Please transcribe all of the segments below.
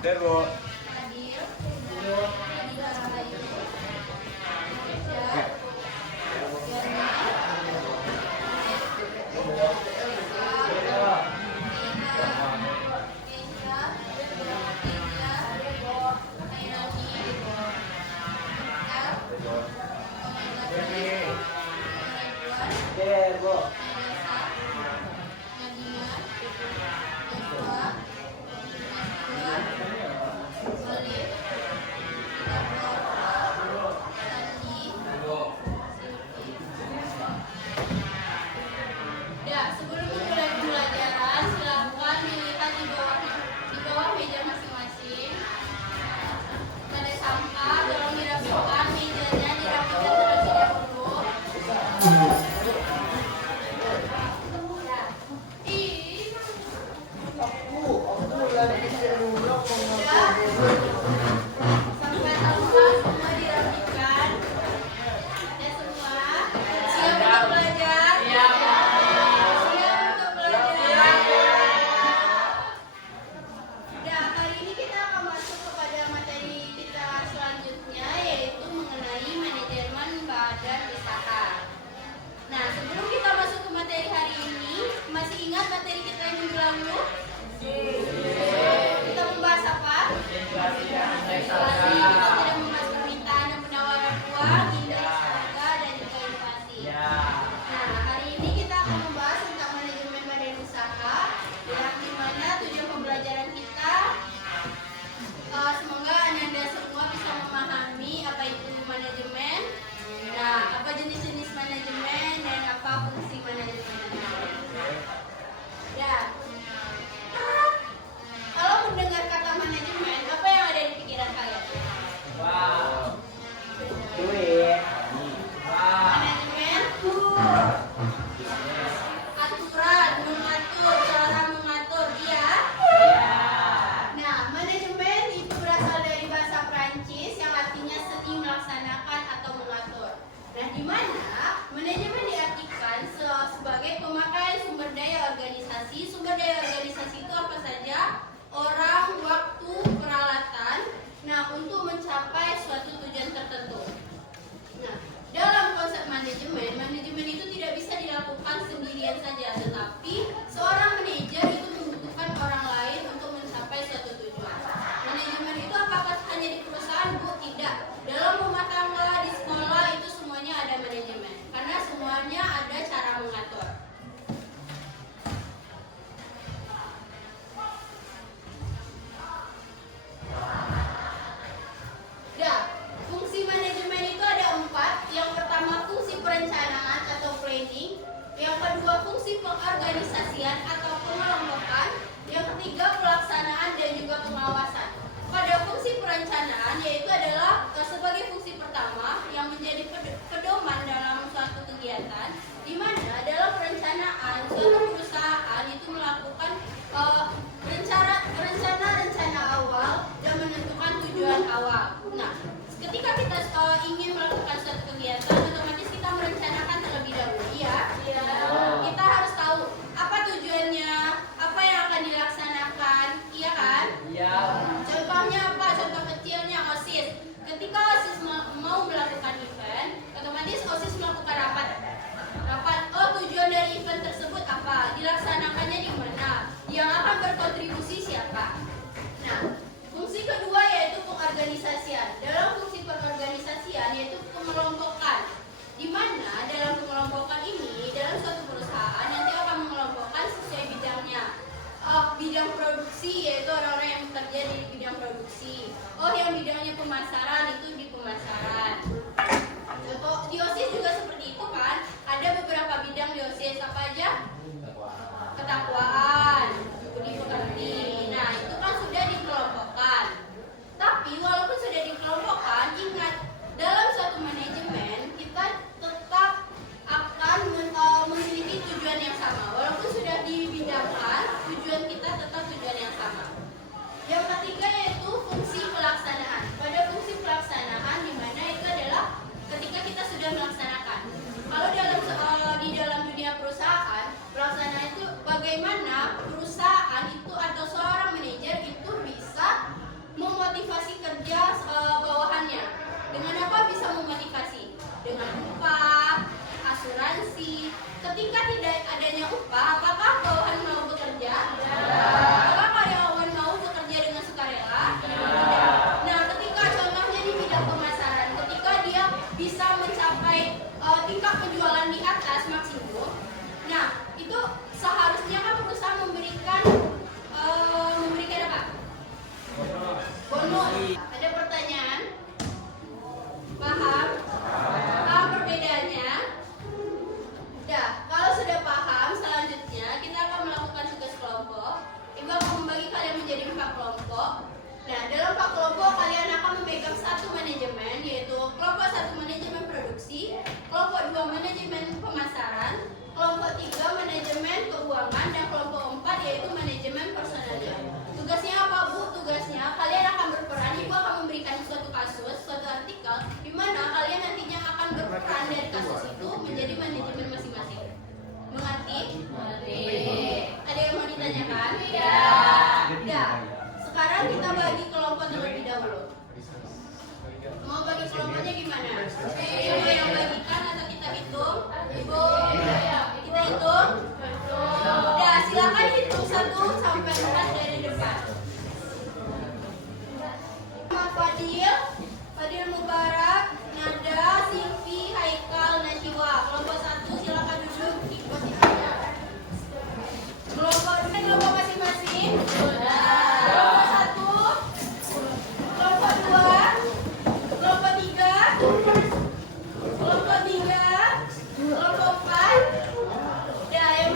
Terus. Adil, Rahayu, Ija, Ya, sebelum memulai pembelajaran, silakan dilihat di bawah meja masing-masing. Ada sampah, tolong dirapikan, mejanya dirapikan terlebih dahulu. Ya. Sampai sampah semua dirapikan. Ya semua. Siap untuk belajar? Siap untuk belajar. Nah, hari ini kita akan masuk kepada materi kita selanjutnya, yaitu mengenai manajemen badan usaha. Nah, sebelum kita masuk ke materi hari ini, masih ingat materi kita yang minggu lalu? Kita membahas apa? Inflasi. Kita sudah membahas permintaan dan penawaran uang, indeks harga, dan juga inflasi. Nah, hari ini kita akan membahas tentang manajemen badan usaha, yang dimana tujuan pembelajaran kita semoga Anda semua bisa memahami apa itu manajemen, nah apa jenis-jenis manajemen dan apa fungsi manajemen. Ya, kalau mendengar kata manajemen, apa yang ada di pikiran kalian? Duit. Manajemen aturan, mengatur, cara mengatur, iya. Nah, manajemen itu berasal dari bahasa Prancis yang artinya seni melaksanakan atau mengatur. Nah, di mana manajemen diartikan sebagai pemakaian sumber daya organisasi. Sumber daya organisasi itu apa saja? Orang, waktu, peralatan. Nah, untuk mencapai suatu tujuan tertentu. Nah, dalam konsep manajemen, manajemen itu tidak bisa dilakukan sendirian saja, tetapi seorang manajer itu membutuhkan orang lain untuk mencapai suatu tujuan. Manajemen itu apakah hanya di perusahaan? Bu, tidak. Dalam rumah tangga, di sekolah itu semuanya ada manajemen, karena semuanya ada cara mengatur. Nah, fungsi manajemen itu ada 4. Yang pertama fungsi perencanaan atau planning. Yang kedua fungsi pengorganisasian atau pengelompokan. Yang ketiga pelaksanaan dan juga pengawasan. Pada fungsi perencanaan yaitu adalah sebagai fungsi pertama yang menjadi pedoman dalam suatu kegiatan, di mana dalam perencanaan suatu perusahaan itu melakukan rencana awal dan menentukan tujuan awal. Nah, ketika kita ingin melakukan suatu kegiatan, otomatis kita merencanakan terlebih dahulu, ya. Kita harus tahu apa tujuannya, apa yang akan dilaksanakan, iya kan? Iya. Contohnya apa? Contoh kecilnya OSIS. Ketika OSIS mau melakukan event, otomatis OSIS melakukan rapat. Oh, tujuan dari event tersebut apa? Dilaksanakannya di mana? Yang akan berkontribusi siapa? Nah, fungsi kedua yaitu pengorganisasian. Dalam fungsi pengorganisasian yaitu pengelompokan. Di mana dalam pengelompokan ini, dalam suatu perusahaan nanti akan mengelompokkan sesuai bidangnya. Bidang produksi yaitu orang-orang yang bekerja di bidang produksi. Oh, yang bidangnya pemasaran itu di pemasaran. Contoh di OSIS juga seperti itu kan? Ada beberapa bidang di OSIS, apa aja? Ketakwaan, budi pekerti. Nah, itu kan sudah dikelompokkan. Tapi walaupun sudah dikelompokkan, ingat dalam suatu manajemen kita tetap akan memiliki tujuan yang sama. Walaupun sudah dibidangkan, tujuan kita tetap tujuan yang sama. Yang ketiga yaitu fungsi pelaksanaan. Pada fungsi pelaksanaan di mana itu adalah ketika kita sudah melaksanakan. Kalau di dalam dunia perusahaan, pelaksanaan itu bagaimana Ada pertanyaan? Paham? Paham perbedaannya? Udah, kalau sudah paham, selanjutnya kita akan melakukan tugas kelompok. Ibu akan membagi kalian menjadi 4 kelompok. Nah, dalam 4 kelompok kalian akan memegang satu manajemen, yaitu kelompok 1 manajemen produksi, kelompok 2 manajemen pemasaran, kelompok 3 manajemen keuangan, dan kelompok 4 yaitu manajemen personalia. Tugasnya apa, Bu? Tugasnya kalian akan berperan. Ibu akan memberikan suatu kasus, suatu artikel, di mana kalian nantinya akan berperan dari kasus itu menjadi manajemen masing-masing. Mengerti? Mengerti. Ada yang mau ditanyakan? Iya. Ya. Sekarang kita bagi kelompok terlebih dahulu. Mau bagi kelompoknya gimana? Ibu yang bagikan atau kita hitung? Ibu, kita hitung? Udah, silakan hitung 1 sampai 4 dari depan. Fadil, Fadil Mubarak, Nada, Silvi, Haikal, Najwa. Kelompok 1 silakan duduk di posisinya. Kelompok masing-masing. Kelompok 1, kelompok 2, kelompok 3, kelompok 4. Udah, yang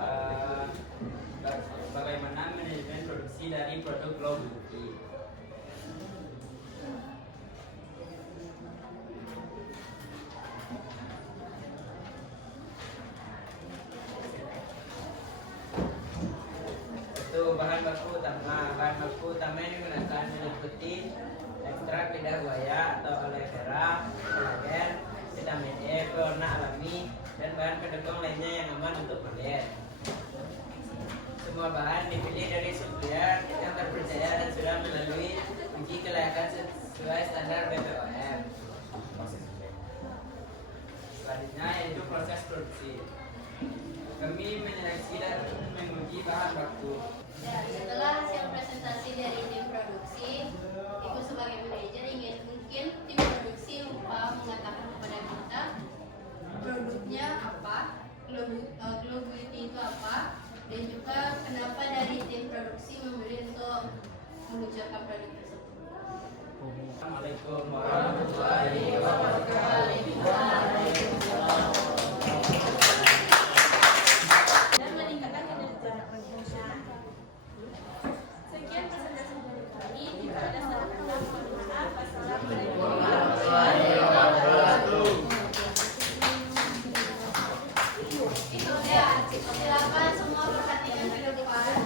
eh, bagaimana manajemen produksi dari produk Glow Beauty. Itu bahan baku utama yang digunakan meliputi ekstrak lidah buaya atau aloe vera, kolagen, vitamin E, pewarna alami, dan bahan pendukung lainnya yang aman untuk kulit. Semua bahan dipilih dari supplier yang terpercaya dan sudah melalui uji kelayakan sesuai standar BPOM. Selanjutnya yaitu proses produksi. Kami menyeleksi dan menguji bahan baku. Ya, setelah hasil presentasi dari tim produksi, Ibu sebagai manajer ingin mungkin tim produksi lupa mengatakan kepada kita produknya apa, Glow Beauty itu apa, dan juga kenapa dari tim produksi memilih untuk meluncurkan produk tersebut. Assalamualaikum warahmatullahi wabarakatuh. Dan meningkatkan kinerja perusahaan. Sekian presentasi dari kami. Jika ada salah kata, mohon maaf. Wassalamualaikum warahmatullahi wabarakatuh. Ya, silakan semua perhatikan ke depan.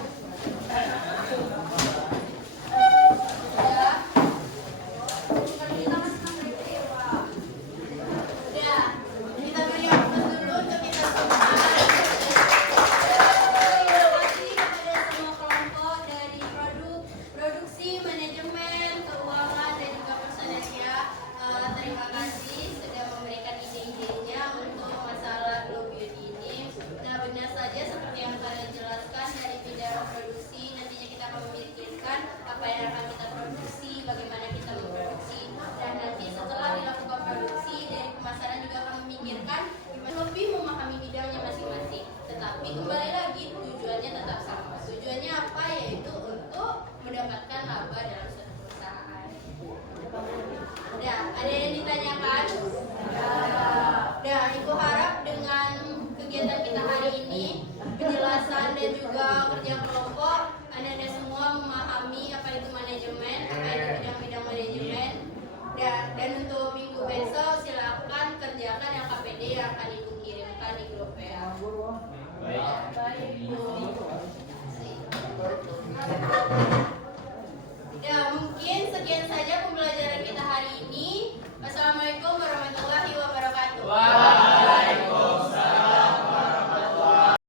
Ya, kita beri waktu dulu untuk kita semua. Terima kasih kepada semua kelompok dari produksi, manajemen, keuangan, dan juga personelnya. Terima kasih sudah memberikan ide-idenya untuk masalah Glow Beauty ini. Nah, benar saja seperti yang kalian jelaskan dari bidang produksi, nantinya kita akan memikirkan apa yang akan kita produksi, bagaimana kita memproduksi, dan nanti setelah dilakukan produksi dari pemasaran juga akan memikirkan gimana lebih memahami bidangnya masing-masing. Tetapi kembali lagi tujuannya tetap sama. Tujuannya apa? Yaitu untuk mendapatkan laba dalam suatu perusahaan. Ya, ada yang ditanyakan? Nah, Ibu harap dengan kegiatan kita hari ini, penjelasan dan juga kerja kelompok, Anda semua memahami apa itu manajemen, apa itu bidang-bidang manajemen. Dan untuk minggu besok silakan kerjakan LKPD yang akan Ibu kirimkan di grup WA.